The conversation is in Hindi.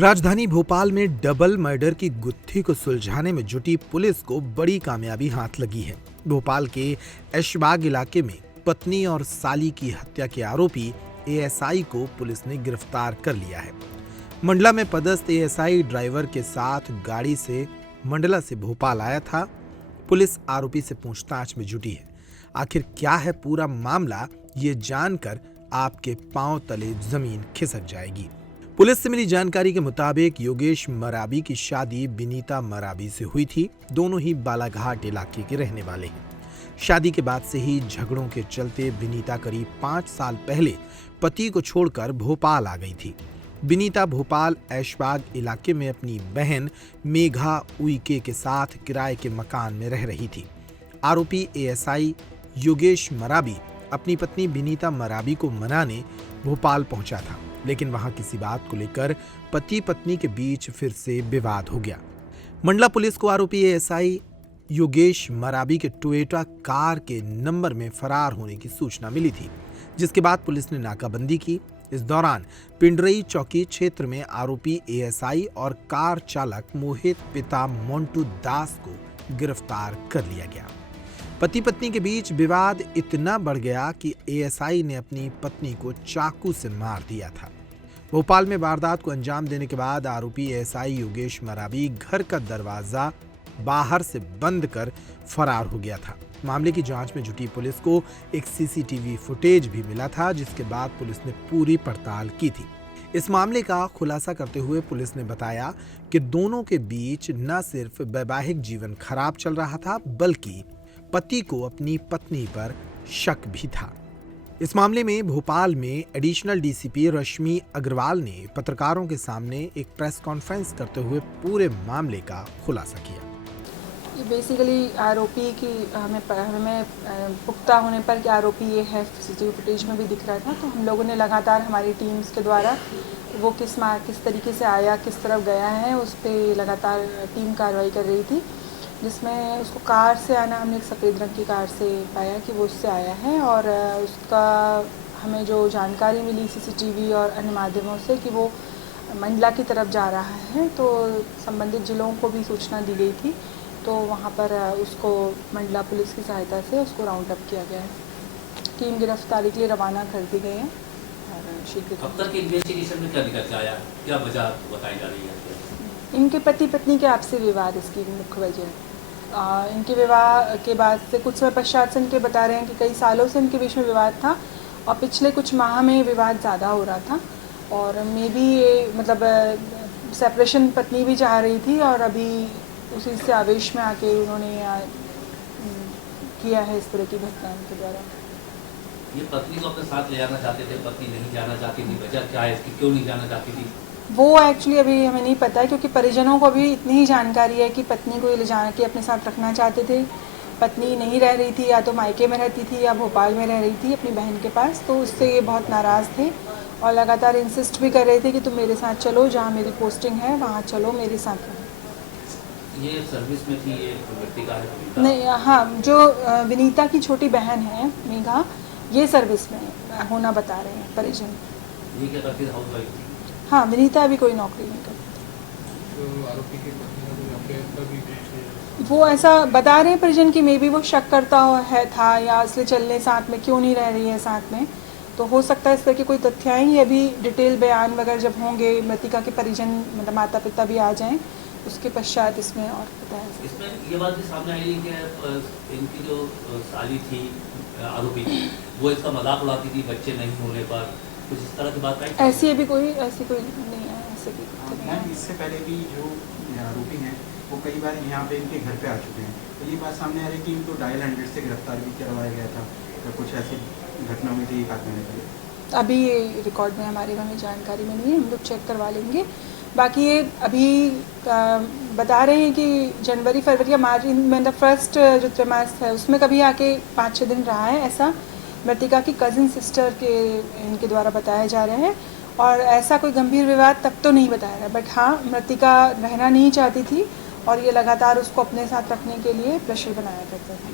राजधानी भोपाल में डबल मर्डर की गुत्थी को सुलझाने में जुटी पुलिस को बड़ी कामयाबी हाथ लगी है। भोपाल के ऐशबाग इलाके में पत्नी और साली की हत्या के आरोपी एएसआई को पुलिस ने गिरफ्तार कर लिया है। मंडला में पदस्थ एएसआई ड्राइवर के साथ गाड़ी से मंडला से भोपाल आया था। पुलिस आरोपी से पूछताछ में जुटी है। आखिर क्या है पूरा मामला, ये जानकर आपके पांव तले जमीन खिसक जाएगी। पुलिस से मिली जानकारी के मुताबिक योगेश मराबी की शादी विनीता मराबी से हुई थी। दोनों ही बालाघाट इलाके के रहने वाले हैं। शादी के बाद से ही झगड़ों के चलते विनीता करीब 5 साल पहले पति को छोड़कर भोपाल आ गई थी। विनीता भोपाल ऐशबाग इलाके में अपनी बहन मेघा उइके के साथ किराए के मकान में रह रही थी। आरोपी एएसआई योगेश मराबी अपनी पत्नी विनीता मराबी को मनाने भोपाल पहुंचा था, लेकिन वहां किसी बात को लेकर पति पत्नी के बीच फिर से विवाद हो गया। मंडला पुलिस को आरोपी एएसआई योगेश मराबी के टोयोटा कार के नंबर में फरार होने की सूचना मिली थी, जिसके बाद पुलिस ने नाकाबंदी की। इस दौरान पिंडरई चौकी क्षेत्र में आरोपी एएसआई और कार चालक मोहित पिता मोंटू दास को गिरफ्तार कर लिया गया। पति पत्नी के बीच विवाद इतना बढ़ गया कि एएसआई ने अपनी पत्नी को चाकू से मार दिया था। भोपाल में वारदात को अंजाम देने के बाद आरोपी एएसआई योगेश मराबी घर का दरवाजा बाहर से बंद कर फरार हो गया था। मामले की जांच में जुटी पुलिस को एक सीसीटीवी फुटेज भी मिला था, जिसके बाद पुलिस ने पूरी पड़ताल की थी। इस मामले का खुलासा करते हुए पुलिस ने बताया कि दोनों के बीच न सिर्फ वैवाहिक जीवन खराब चल रहा था, बल्कि पति को अपनी पत्नी पर शक भी था। इस मामले में भोपाल में एडिशनल डीसीपी रश्मि अग्रवाल ने पत्रकारों के सामने एक प्रेस कॉन्फ्रेंस करते हुए पूरे मामले का खुलासा किया। बेसिकली आरोपी की हमें पुख्ता होने पर कि आरोपी ये है, सीसीटीवी फुटेज में भी दिख रहा था, तो हम लोगों ने लगातार हमारी टीम्स के द्वारा वो किस तरीके से आया, किस तरफ गया है, उस पर लगातार टीम कार्रवाई कर रही थी, जिसमें उसको कार से आना हमने एक सफ़ेद रंग की कार से पाया कि वो उससे आया है। और उसका हमें जो जानकारी मिली सीसीटीवी और अन्य माध्यमों से कि वो मंडला की तरफ जा रहा है, तो संबंधित जिलों को भी सूचना दी गई थी, तो वहाँ पर उसको मंडला पुलिस की सहायता से उसको राउंड अप किया गया है। टीम गिरफ्तारी के लिए रवाना कर दी गई है और शीघ्र। अब तक इन्वेस्टिगेशन में क्या निकल के आया, क्या वजह बताई जा रही है? इनके पति पत्नी के आपसी विवाद इसकी मुख्य वजह है। इनके विवाह के बाद से कुछ समय पश्चात से इनके बता रहे हैं कि कई सालों से इनके बीच में विवाद था और पिछले कुछ माह में विवाद ज़्यादा हो रहा था और मे बी ये सेपरेशन पत्नी भी चाह रही थी और अभी उसी से आवेश में आके उन्होंने किया है इस तरह की घटना के द्वारा। ये पत्नी को अपने साथ ले जाना चाहते थे, पत्नी नहीं जाना चाहती थी, वजह क्या है इसकी, क्यों नहीं जाना चाहती थी? वो एक्चुअली अभी हमें नहीं पता है, क्योंकि परिजनों को अभी इतनी ही जानकारी है कि पत्नी को ले जाना के अपने साथ रखना चाहते थे। पत्नी नहीं रह रही थी, या तो मायके में रहती थी या भोपाल में रह रही थी अपनी बहन के पास, तो उससे ये बहुत नाराज़ थे और लगातार इंसिस्ट भी कर रहे थे कि तुम मेरे साथ चलो, जहाँ मेरी पोस्टिंग है वहाँ चलो, मेरे साथ रहो। ये सर्विस में थी, ये व्यक्ति का है? नहीं, हाँ, जो विनीता की छोटी बहन है मेघा, ये सर्विस में होना बता रहे हैं परिजन। ये क्या करती थी, हाउसवाइफ? हाँ, विनीता अभी कोई नौकरी नहीं करती। तो आरोपी की वो ऐसा बता रहे हैं परिजन की, मे बी वो शक करता था या इसलिए चलने साथ में क्यों नहीं रह रही है साथ में, तो हो सकता है इस तरह की कोई तथ्य आएँ। अभी डिटेल बयान वगैरह जब होंगे, मृतिका के परिजन मतलब माता पिता भी आ जाएं, उसके पश्चात इसमें और बताया। इसमें ये बात भी सामने आई कि इनकी जो साली थी आरोपी, वो इसका मजाक उड़ाती थी बच्चे नहीं होने पर, कुछ इस तरह की बात आई? ऐसी कोई नहीं है, ऐसे भी। इससे पहले भी जो आरोपी हैं वो कई बार यहाँ पे इनके घर पे आ चुके हैं, तो ये बात सामने आ रही है कि इनको डायल 100 से गिरफ्तार भी करवाया गया था, तो कुछ ऐसी घटना हुई थी 1 आध महीने पहले। अभी ये रिकॉर्ड में हमारे हमें जानकारी में नहीं है, हम लोग चेक करवा लेंगे। बाकी ये अभी बता रहे हैं कि जनवरी फरवरी या मार्च में फर्स्ट जो त्रैमासिक है उसमें कभी आके 5-6 दिन रहा है, ऐसा मृतिका की कज़िन सिस्टर के इनके द्वारा बताया जा रहा है। और ऐसा कोई गंभीर विवाद तब तो नहीं बताया रहा, बट हाँ, मृतिका रहना नहीं चाहती थी और ये लगातार उसको अपने साथ रखने के लिए प्रेशर बनाया करते थे।